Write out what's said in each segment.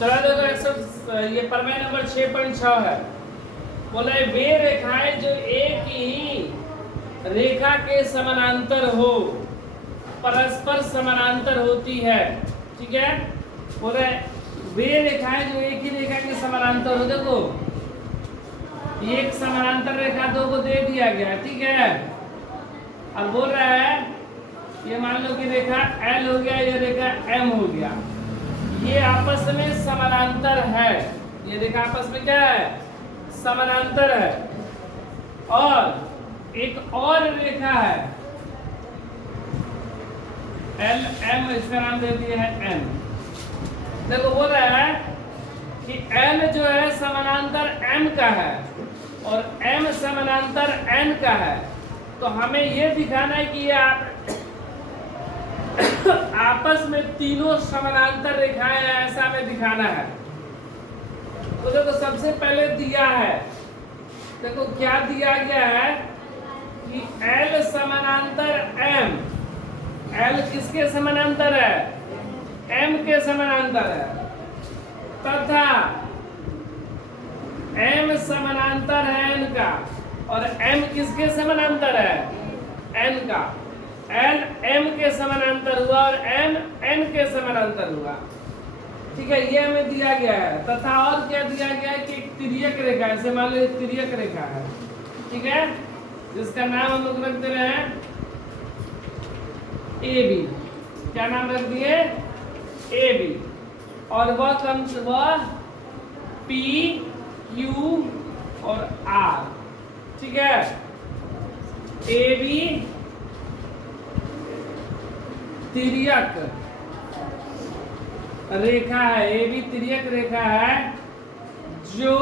चला देखो ये प्रमेय नंबर 6.6 है। बोला है वे रेखाएं जो एक ही रेखा के समानांतर हो, परस्पर समानांतर होती है। ठीक है, बोला है वे रेखाएं जो एक ही रेखा के समानांतर हो। देखो एक समानांतर रेखा दो को दे दिया गया, ठीक है। अब बोल रहा है ये मान लो कि रेखा L हो गया, ये रेखा M हो गया, ये आपस में समानांतर है। ये रेखा आपस में क्या है? समानांतर है। और एक और रेखा है L M, इसका नाम दे दिया है M। देखो बोल रहा है कि L जो है समानांतर M का है और M समानांतर N का है। तो हमें ये दिखाना है कि ये आपस में तीनों समानांतर रेखाएं हैं, ऐसा हमें दिखाना है। तो देखो सबसे पहले दिया है, देखो क्या दिया गया है कि L समानांतर M, L किसके समानांतर है? M के समानांतर है, तथा M समानांतर है N का, और M किसके समानांतर है? N का। L M के समानांतर हुआ और M N के समानांतर हुआ। ठीक है, ये हमें दिया गया है। तथा और क्या दिया गया है कि एक तिर्यक रेखा, ऐसे मान लो एक तिर्यक रेखा है, ठीक है, जिसका नाम हम लोग रख दे रहे हैं AB। क्या नाम रख दिए? AB। और वह P Q और R, ठीक है। AB तिर्यक रेखा है, AB तिर्यक रेखा है जो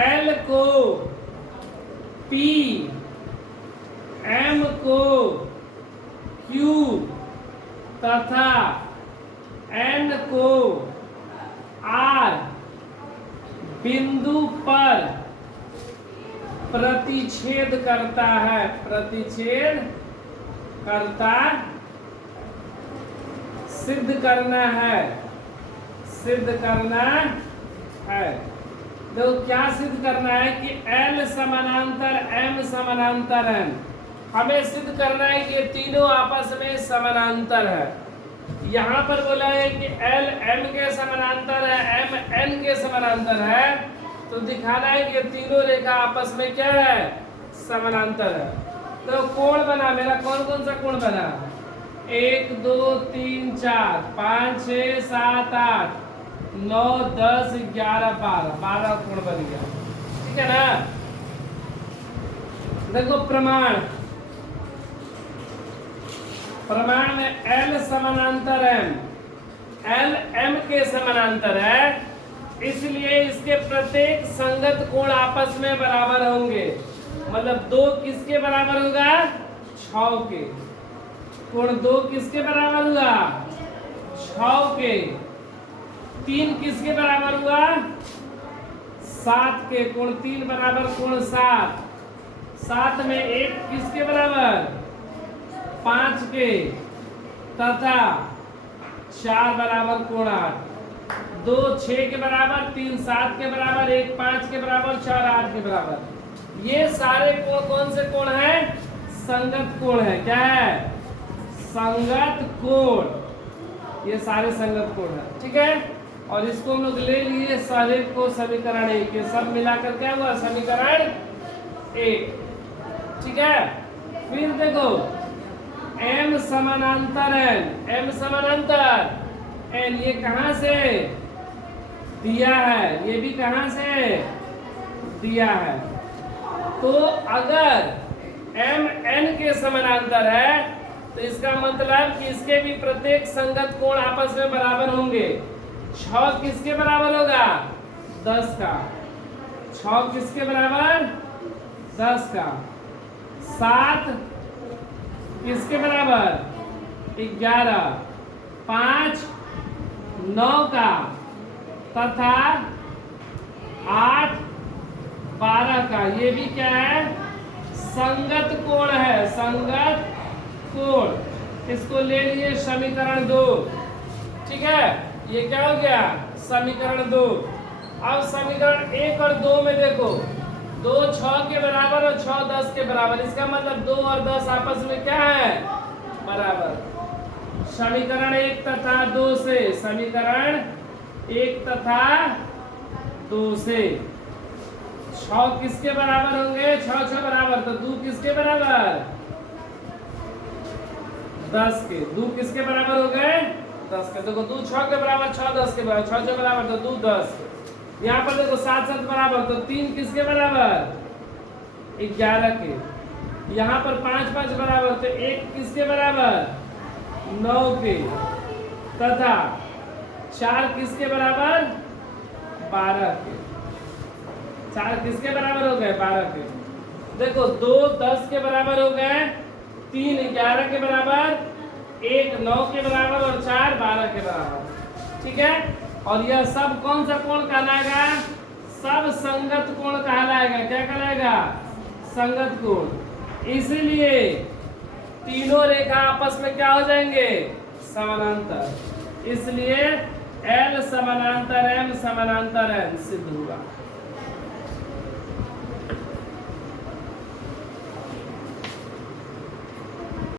L को P, M को Q तथा N को R बिंदु पर प्रतिच्छेद करता है। प्रतिच्छेद करता, सिद्ध करना है, सिद्ध करना है। देखो क्या सिद्ध करना है कि L समानांतर M समानांतर N, हमें सिद्ध करना है कि ये तीनों आपस में समानांतर है। यहाँ पर बोला है कि L M के समानांतर है, M N के समानांतर है, तो दिखाना है कि ये तीनों रेखा आपस में क्या है? समानांतर है। तो कोण बना मेरा, कौन कौन सा कोण बना? 1 2 3 4 5 6 7 8 9 10 11 12 कोण बन गया, ठीक है ना। देखो प्रमाण, प्रमाण में L समानांतर M, L M के समानांतर है, इसलिए इसके प्रत्येक संगत कोण आपस में बराबर होंगे। मतलब 2 किसके बराबर होगा? 6 के। कोण 2 किसके बराबर हुआ? 6 के। 3 किसके बराबर हुआ? 7 के। कोण 3 बराबर कोण 7। 7 में 1 किसके बराबर? 5 के, तथा 4 बराबर कोण 8। 2 6 के बराबर, 3 7 के बराबर, 1 5 के बराबर, 4 8 के बराबर। ये सारे कोण कौन से कोण हैं? संगत कोण है। क्या है? संगत कोण। ये सारे संगत कोण है, ठीक है। और इसको हम लोग ले लिए सारे को समीकरण 1, ये सब मिलाकर क्या हुआ? समीकरण 1, ठीक है। फिर देखो M समानांतर N, M समानांतर N, ये कहां से दिया है? ये भी कहां से दिया है? तो अगर M N के समानांतर है तो इसका मतलब कि इसके भी प्रत्येक संगत कोण आपस में बराबर होंगे। 6 किसके बराबर होगा? 10 का। 6 किसके बराबर? 10 का। 7 किसके बराबर? 11। 5 9 का, तथा 8 12 का। ये भी क्या है? संगत कोण है, संगत कोण। इसको ले लिए समीकरण 2, ठीक है। ये क्या हो गया समीकरण 2। अब समीकरण 1 और 2 में देखो 2 6 के बराबर और 6 10 के बराबर, इसका मतलब 2 और 10 आपस में क्या है बराबर। समीकरण 1 तथा 2 से, समीकरण 1 तथा 2 से 6 किसके बराबर होंगे 6 6 बराबर, तो 2 किसके बराबर 10 के, 2 किसके बराबर हो गए 10 के। देखो 2 6 के बराबर 6 10 के बराबर, 6 6 बराबर तो 2 10। यहाँ पर देखो 7 7 बराबर तो 3 किसके बराबर 11 के। यहाँ पर 5 5 बराबर तो 1 किसके बराबर 9 के, तथा 4 किसके बराबर 12 के। 4 किसके बराबर हो गए 12 के। देखो 2 10 के बराबर हो गए, 3 11 के बराबर, 1 9 के बराबर और 4 12 के बराबर। ठीक है, और यह सब कौन सा कोण कहलाएगा सब संगत कोण कहलाएगा। क्या कहलाएगा संगत कोण। इसीलिए तीनों रेखा आपस में क्या हो जाएंगे समानांतर, इसलिए L समानांतर M समानांतर N सिद्ध हुआ।